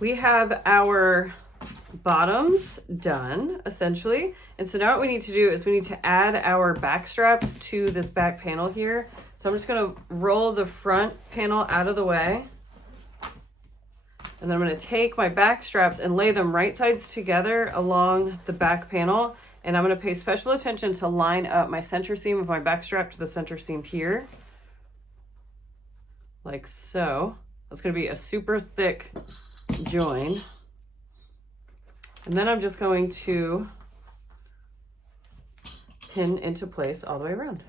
We have our bottoms done essentially. And so now what we need to do is we need to add our back straps to this back panel here. So I'm just going to roll the front panel out of the way. And then I'm going to take my back straps and lay them right sides together along the back panel. And I'm going to pay special attention to line up my center seam of my back strap to the center seam here. Like so. That's going to be a super thick join. And then I'm just going to pin into place all the way around.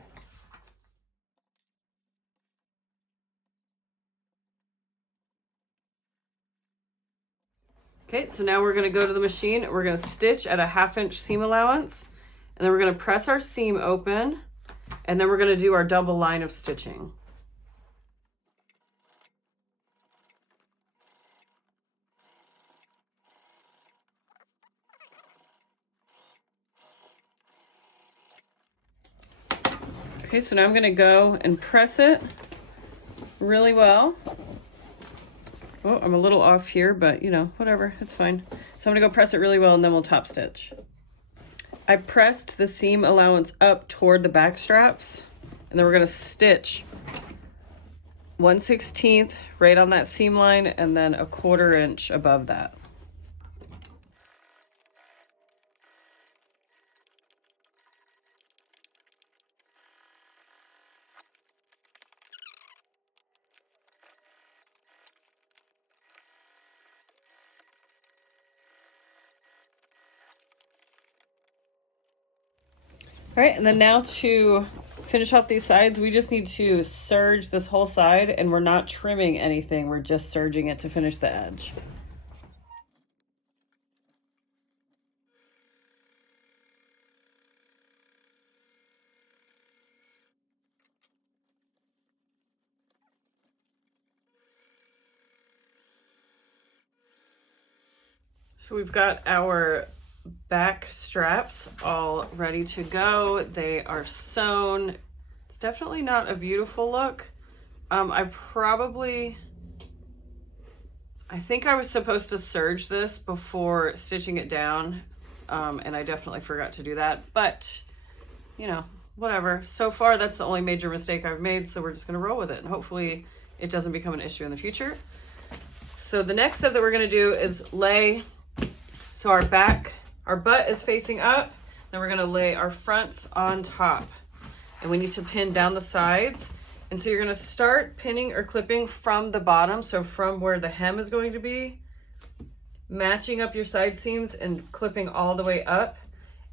Okay, so now we're going to go to the machine. We're going to stitch at a 1/2 inch seam allowance, and then we're going to press our seam open, and then we're going to do our double line of stitching. Okay, so now I'm going to go and press it really well. Oh, I'm a little off here, but you know, whatever, it's fine. So I'm gonna go press it really well and then we'll top stitch. I pressed the seam allowance up toward the back straps, and then we're gonna stitch 1/16 right on that seam line and then a 1/4 inch above that. All right, and then now to finish off these sides, we just need to serge this whole side, and we're not trimming anything. We're just serging it to finish the edge. So we've got our back straps all ready to go. They are sewn. It's definitely not a beautiful look. I think I was supposed to serge this before stitching it down, and I definitely forgot to do that, but you know, whatever. So far, that's the only major mistake I've made, so we're just gonna roll with it, and hopefully it doesn't become an issue in the future. So the next step that we're gonna do is lay, so our butt is facing up, then we're gonna lay our fronts on top. And we need to pin down the sides. And so you're gonna start pinning or clipping from the bottom, so from where the hem is going to be, matching up your side seams and clipping all the way up.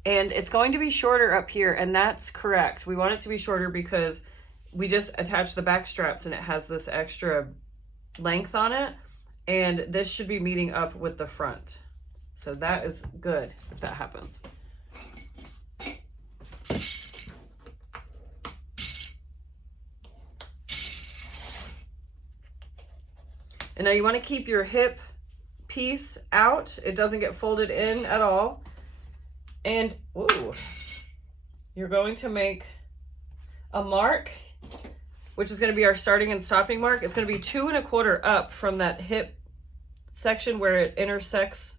And it's going to be shorter up here, and that's correct. We want it to be shorter because we just attached the back straps and it has this extra length on it. And this should be meeting up with the front. So that is good if that happens. And now you want to keep your hip piece out. It doesn't get folded in at all. And ooh, you're going to make a mark, which is going to be our starting and stopping mark. It's going to be 2 1/4 up from that hip section where it intersects.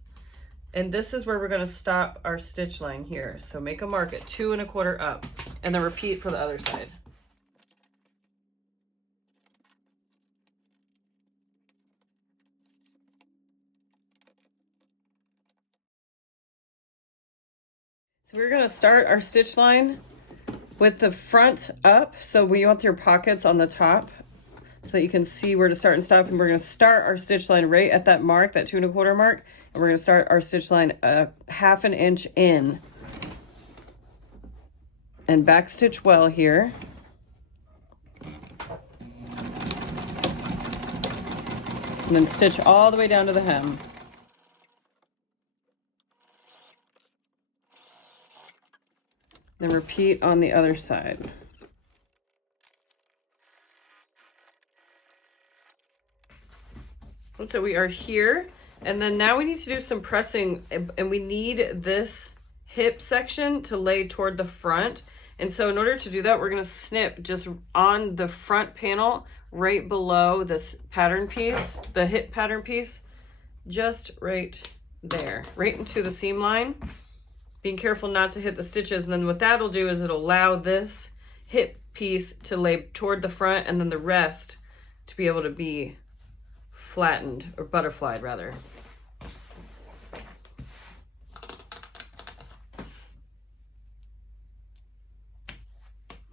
And this is where we're going to stop our stitch line here. So make a mark at 2 1/4 up, and then repeat for the other side. So we're going to start our stitch line with the front up. So we want your pockets on the top so that you can see where to start and stop. And we're going to start our stitch line right at that mark, that 2 1/4 mark. And we're going to start our stitch line 1/2 inch in. And back stitch well here. And then stitch all the way down to the hem. Then repeat on the other side. And so we are here, and then now we need to do some pressing, and we need this hip section to lay toward the front. And so in order to do that, we're going to snip just on the front panel right below this pattern piece, the hip pattern piece. just right there, right into the seam line. Being careful not to hit the stitches, and then what that'll do is it'll allow this hip piece to lay toward the front, and then the rest to be able to be flattened, or butterflied rather.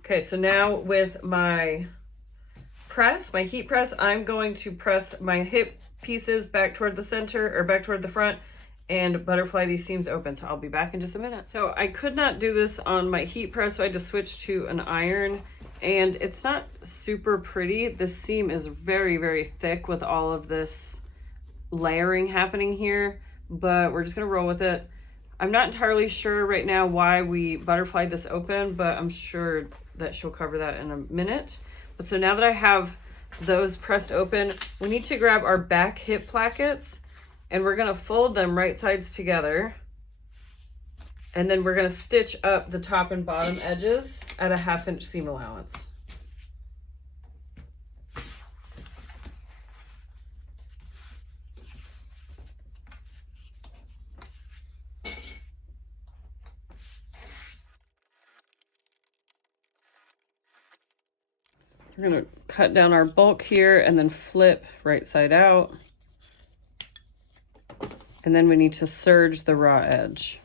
Okay, so now with my press, my heat press, I'm going to press my hip pieces back toward the center, or back toward the front, and butterfly these seams open. So I'll be back in just a minute. So I could not do this on my heat press, so I had to switch to an iron, and it's not super pretty. This seam is very, very thick with all of this layering happening here, but we're just gonna roll with it. I'm not entirely sure right now why we butterflied this open, but I'm sure that she'll cover that in a minute. But so now that I have those pressed open, we need to grab our back hip plackets, and we're gonna fold them right sides together. And then we're gonna stitch up the top and bottom edges at a 1/2 inch seam allowance. We're gonna cut down our bulk here and then flip right side out. And then we need to serge the raw edge.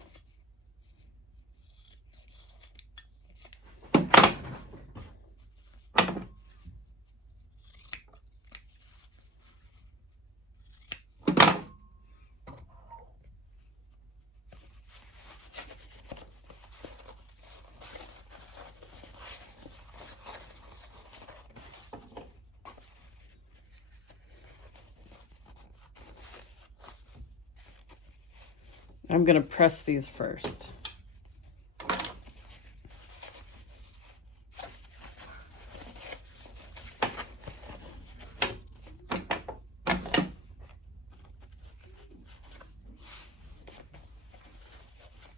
I'm gonna press these first.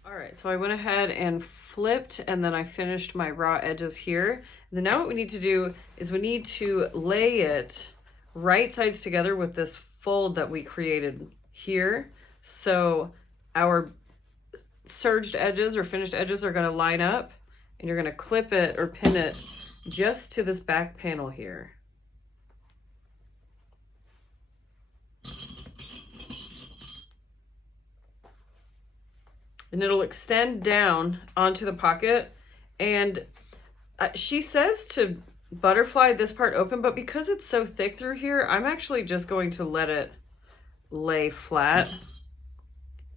All right, so I went ahead and flipped, and then I finished my raw edges here. And then now what we need to do is we need to lay it right sides together with this fold that we created here. So our serged edges or finished edges are going to line up, and you're going to clip it or pin it just to this back panel here. And it'll extend down onto the pocket. And she says to butterfly this part open, but because it's so thick through here, I'm actually just going to let it lay flat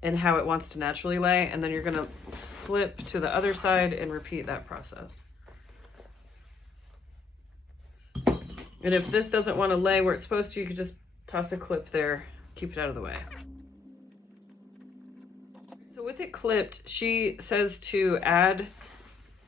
and how it wants to naturally lay, and then you're gonna flip to the other side and repeat that process. And if this doesn't want to lay where it's supposed to, you could just toss a clip there, keep it out of the way. So with it clipped, she says to add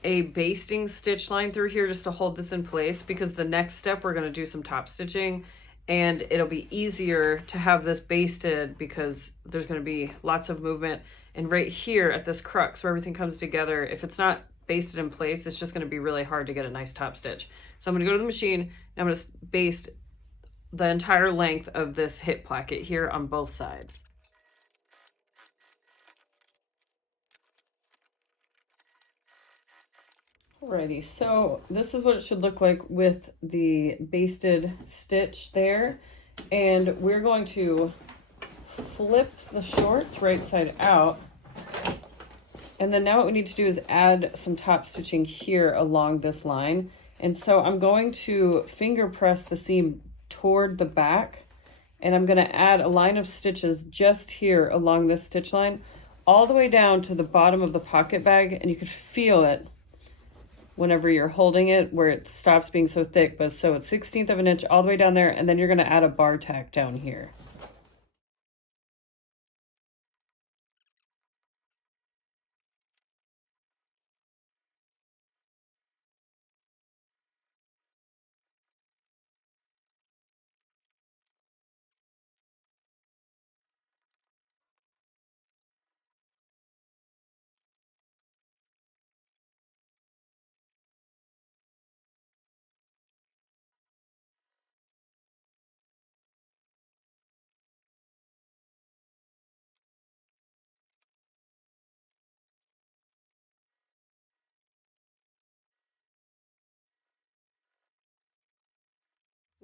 a basting stitch line through here just to hold this in place, because the next step we're going to do some top stitching, and it'll be easier to have this basted because there's going to be lots of movement. And right here at this crux where everything comes together, if it's not basted in place, it's just going to be really hard to get a nice top stitch. So I'm going to go to the machine and I'm going to baste the entire length of this hip placket here on both sides. Alrighty, so this is what it should look like with the basted stitch there. And we're going to flip the shorts right side out. And then now what we need to do is add some top stitching here along this line. And so I'm going to finger press the seam toward the back, and I'm going to add a line of stitches just here along this stitch line all the way down to the bottom of the pocket bag, and you could feel it whenever you're holding it where it stops being so thick. But so it's 1/16 of an inch all the way down there, and then you're going to add a bar tack down here.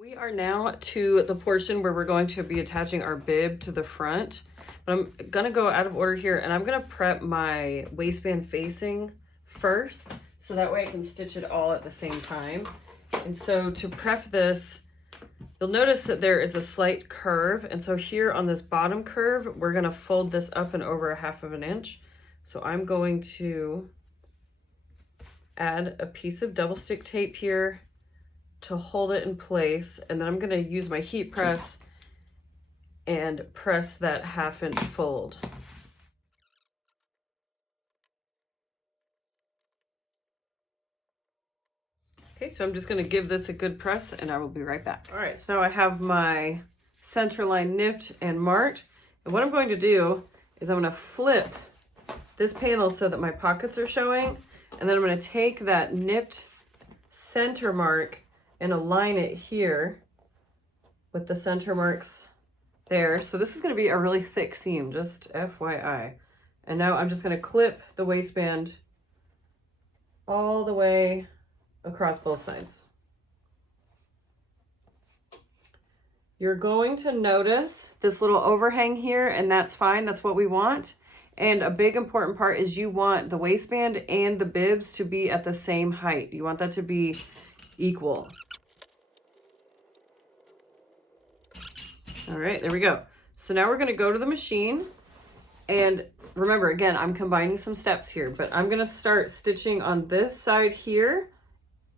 We are now to the portion where we're going to be attaching our bib to the front. But I'm gonna go out of order here, and I'm gonna prep my waistband facing first, so that way I can stitch it all at the same time. And so to prep this, you'll notice that there is a slight curve. And so here on this bottom curve, we're gonna fold this up and over 1/2 inch. So I'm going to add a piece of double stick tape here to hold it in place, and then I'm going to use my heat press and press that 1/2 inch fold. Okay, so I'm just going to give this a good press and I will be right back. All right, so now I have my center line nipped and marked, and what I'm going to do is I'm going to flip this panel so that my pockets are showing, and then I'm going to take that nipped center mark and align it here with the center marks there. So this is going to be a really thick seam, just FYI. And now I'm just going to clip the waistband all the way across both sides. You're going to notice this little overhang here, and that's fine. That's what we want. And a big important part is you want the waistband and the bibs to be at the same height. You want that to be equal. All right, there we go. So now we're gonna go to the machine, and remember, again, I'm combining some steps here, but I'm gonna start stitching on this side here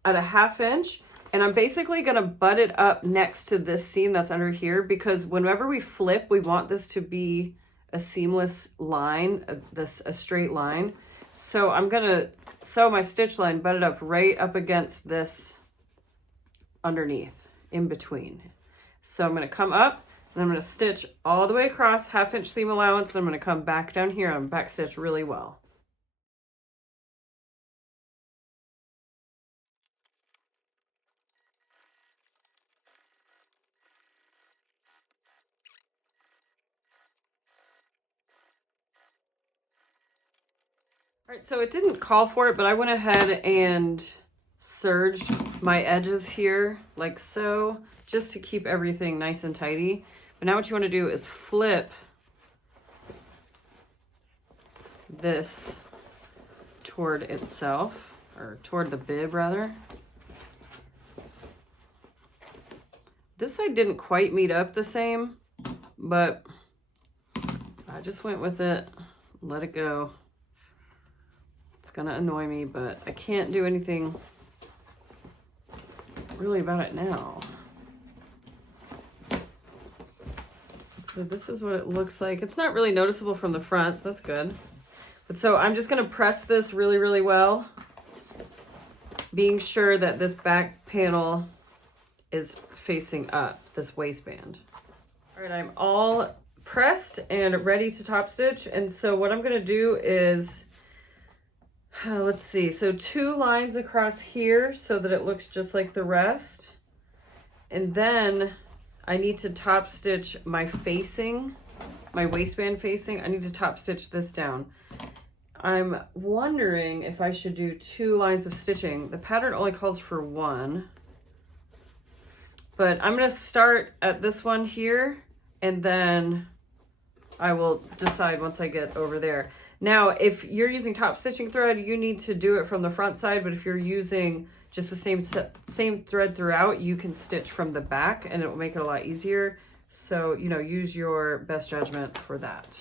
at a 1/2 inch, and I'm basically gonna butt it up next to this seam that's under here, because whenever we flip, we want this to be a seamless line, a straight line. So I'm gonna sew my stitch line, butt it up right up against this underneath, in between. So I'm gonna come up, and I'm going to stitch all the way across, 1/2 inch seam allowance, and I'm going to come back down here and back stitch really well. All right, so it didn't call for it, but I went ahead and serged my edges here like so, just to keep everything nice and tidy. But now what you want to do is flip this toward itself, or toward the bib rather. This side didn't quite meet up the same, but I just went with it, let it go. It's gonna annoy me, but I can't do anything really about it now. So this is what it looks like. It's not really noticeable from the front, so that's good. But so I'm just gonna press this really, really well, being sure that this back panel is facing up, this waistband. All right, I'm all pressed and ready to top stitch. And so what I'm gonna do is, let's see, so 2 lines across here so that it looks just like the rest. And then I need to top stitch my facing, my waistband facing. I need to top stitch this down. I'm wondering if I should do 2 lines of stitching. The pattern only calls for 1, but I'm gonna start at this one here, and then I will decide once I get over there. Now, if you're using top stitching thread, you need to do it from the front side, but if you're using just the same thread throughout, you can stitch from the back and it will make it a lot easier. So, you know, use your best judgment for that.